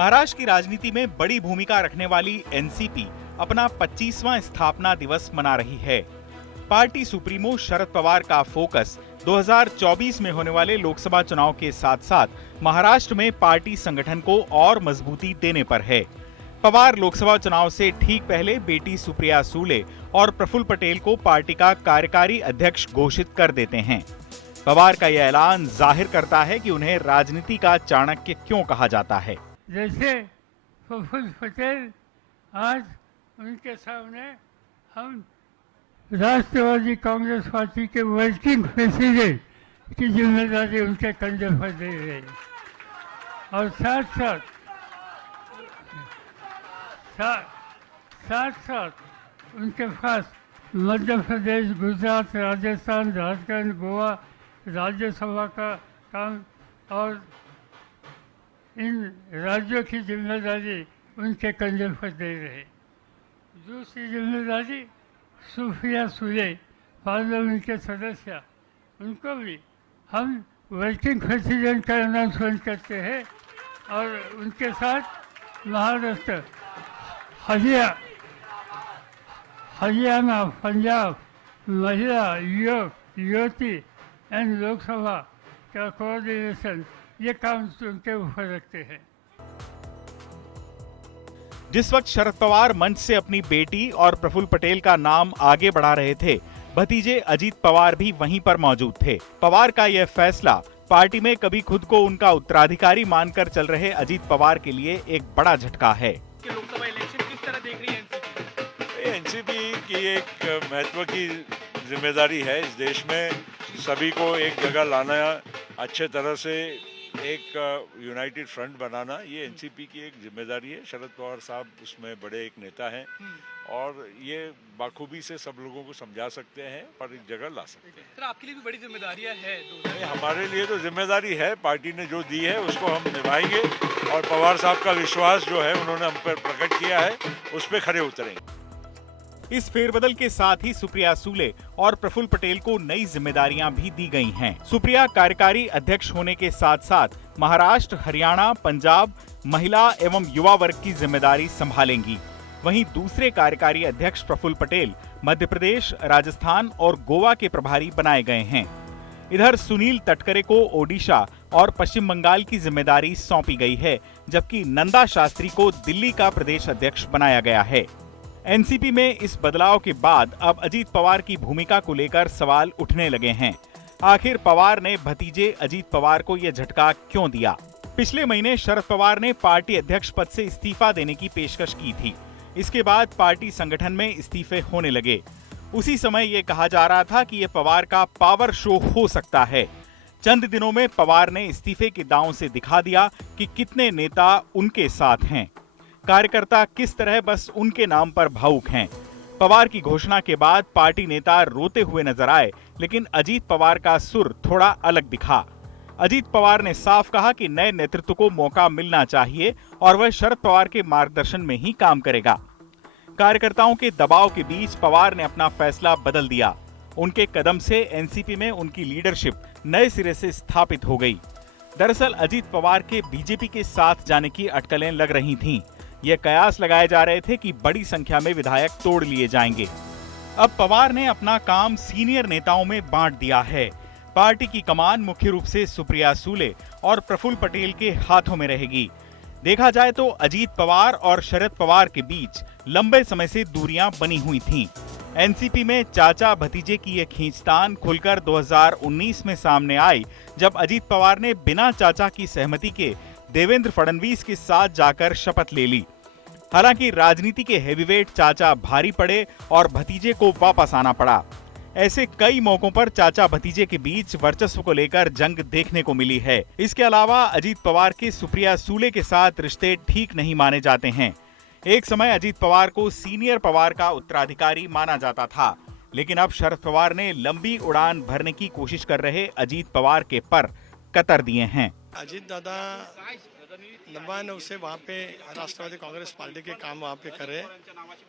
महाराष्ट्र की राजनीति में बड़ी भूमिका रखने वाली एनसीपी अपना 25वां स्थापना दिवस मना रही है। पार्टी सुप्रीमो शरद पवार का फोकस 2024 में होने वाले लोकसभा चुनाव के साथ साथ महाराष्ट्र में पार्टी संगठन को और मजबूती देने पर है। पवार लोकसभा चुनाव से ठीक पहले बेटी सुप्रिया सुले और प्रफुल्ल पटेल को पार्टी का कार्यकारी अध्यक्ष घोषित कर देते हैं। पवार का यह ऐलान जाहिर करता है कि उन्हें राजनीति का चाणक्य क्यों कहा जाता है। जैसे प्रफुल्ल पटेल आज उनके सामने हम राष्ट्रवादी कांग्रेस पार्टी के वर्किंग प्रेसिडेंट की जिम्मेदारी उनके कंधे पर दे रहे हैं और साथ उनके पास मध्य प्रदेश, गुजरात, राजस्थान, झारखंड, गोवा राज्यसभा का काम और इन राज्यों की जिम्मेदारी उनके कंधे पर दे रहे। दूसरी जिम्मेदारी सुप्रिया सुले पार्लियामेंट के सदस्य, उनको भी हम वर्किंग प्रेसिडेंट का अनाउंसमेंट करते हैं और उनके साथ महाराष्ट्र, हरियाणा, पंजाब, महिला, युवती एंड लोकसभा का कोऑर्डिनेशन, ये काम उनके ऊपर रखते हैं। जिस वक्त शरद पवार मंच से अपनी बेटी और प्रफुल्ल पटेल का नाम आगे बढ़ा रहे थे, भतीजे अजीत पवार भी वहीं पर मौजूद थे। पवार का यह फैसला पार्टी में कभी खुद को उनका उत्तराधिकारी मानकर चल रहे अजीत पवार के लिए एक बड़ा झटका है। लोकसभा इलेक्शन किस तरह देख रही है एनसीपी की एक महत्व की जिम्मेदारी है इस देश में सभी को एक जगह लाना, अच्छे तरह से एक यूनाइटेड फ्रंट बनाना, ये एनसीपी की एक जिम्मेदारी है। शरद पवार साहब उसमें बड़े एक नेता हैं और ये बाखूबी से सब लोगों को समझा सकते हैं और एक जगह ला सकते हैं। सर, आपके लिए भी बड़ी जिम्मेदारियां है। हमारे लिए तो जिम्मेदारी है, पार्टी ने जो दी है उसको हम निभाएंगे और पवार साहब का विश्वास जो है उन्होंने हम पर प्रकट किया है, उस पर खरे उतरेंगे। इस फेरबदल के साथ ही सुप्रिया सुले और प्रफुल्ल पटेल को नई जिम्मेदारियां भी दी गई हैं। सुप्रिया कार्यकारी अध्यक्ष होने के साथ साथ महाराष्ट्र, हरियाणा, पंजाब महिला एवं युवा वर्ग की जिम्मेदारी संभालेंगी। वहीं दूसरे कार्यकारी अध्यक्ष प्रफुल्ल पटेल मध्य प्रदेश, राजस्थान और गोवा के प्रभारी बनाए गए हैं। इधर सुनील तटकरे को ओडिशा और पश्चिम बंगाल की जिम्मेदारी सौंपी गई है, जबकि नंदा शास्त्री को दिल्ली का प्रदेश अध्यक्ष बनाया गया है। एनसीपी में इस बदलाव के बाद अब अजीत पवार की भूमिका को लेकर सवाल उठने लगे हैं। आखिर पवार ने भतीजे अजीत पवार को यह झटका क्यों दिया? पिछले महीने शरद पवार ने पार्टी अध्यक्ष पद से इस्तीफा देने की पेशकश की थी। इसके बाद पार्टी संगठन में इस्तीफे होने लगे। उसी समय ये कहा जा रहा था कि ये पवार का पावर शो हो सकता है। चंद दिनों में पवार ने इस्तीफे के दांव से दिखा दिया कि कितने नेता उनके साथ हैं। कार्यकर्ता किस तरह बस उनके नाम पर भावुक हैं। पवार की घोषणा के बाद पार्टी नेता रोते हुए नजर आए, लेकिन अजीत पवार का सुर थोड़ा अलग दिखा। अजीत पवार ने साफ कहा कि नए नेतृत्व को मौका मिलना चाहिए और वह शरद पवार के मार्गदर्शन में ही काम करेगा। कार्यकर्ताओं के दबाव के बीच पवार ने अपना फैसला बदल दिया। उनके कदम से एनसीपी में उनकी लीडरशिप नए सिरे से स्थापित हो गई। दरअसल अजीत पवार के बीजेपी के साथ जाने की अटकलें लग रही थीं। ये कयास लगाए जा रहे थे कि बड़ी संख्या में विधायक तोड़ लिए जाएंगे। अब पवार ने अपना काम सीनियर नेताओं में बांट दिया है। पार्टी की कमान मुख्य रूप से सुप्रिया सुले और प्रफुल्ल पटेल के हाथों में रहेगी। देखा जाए तो अजीत पवार और शरद पवार के बीच लंबे समय से दूरियां बनी हुई थीं। एनसीपी में चाचा भतीजे की यह खींचतान खुलकर 2019 में सामने आई, जब अजीत पवार ने बिना चाचा की सहमति के देवेंद्र फडणवीस के साथ जाकर शपथ ले ली। हालांकि राजनीति के हेवीवेट चाचा भारी पड़े और भतीजे को वापस आना पड़ा। ऐसे कई मौकों पर चाचा भतीजे के बीच वर्चस्व को लेकर जंग देखने को मिली है। इसके अलावा अजीत पवार के सुप्रिया सुले के साथ रिश्ते ठीक नहीं माने जाते हैं। एक समय अजीत पवार को सीनियर पवार का उत्तराधिकारी माना जाता था, लेकिन अब शरद पवार ने लंबी उड़ान भरने की कोशिश कर रहे अजीत पवार के पर कतर दिए हैं। अजीत दादा 99 से वहाँ पे राष्ट्रवादी कांग्रेस पार्टी के काम वहाँ पे करे,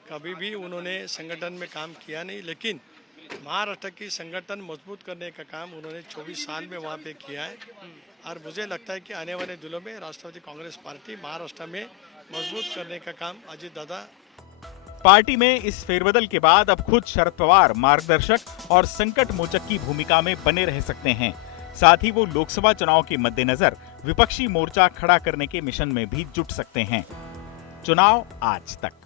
कभी भी उन्होंने संगठन में काम किया नहीं, लेकिन महाराष्ट्र की संगठन मजबूत करने का काम उन्होंने 24 साल में वहाँ पे किया है और मुझे लगता है कि आने वाले दिनों में राष्ट्रवादी कांग्रेस पार्टी महाराष्ट्र में मजबूत करने का काम अजीत दादा। पार्टी में इस फेरबदल के बाद अब खुद शरद पवार मार्गदर्शक और संकट मोचक की भूमिका में बने रह सकते हैं। साथ ही वो लोकसभा चुनाव के मद्देनजर विपक्षी मोर्चा खड़ा करने के मिशन में भी जुट सकते हैं। चुनाव आज तक।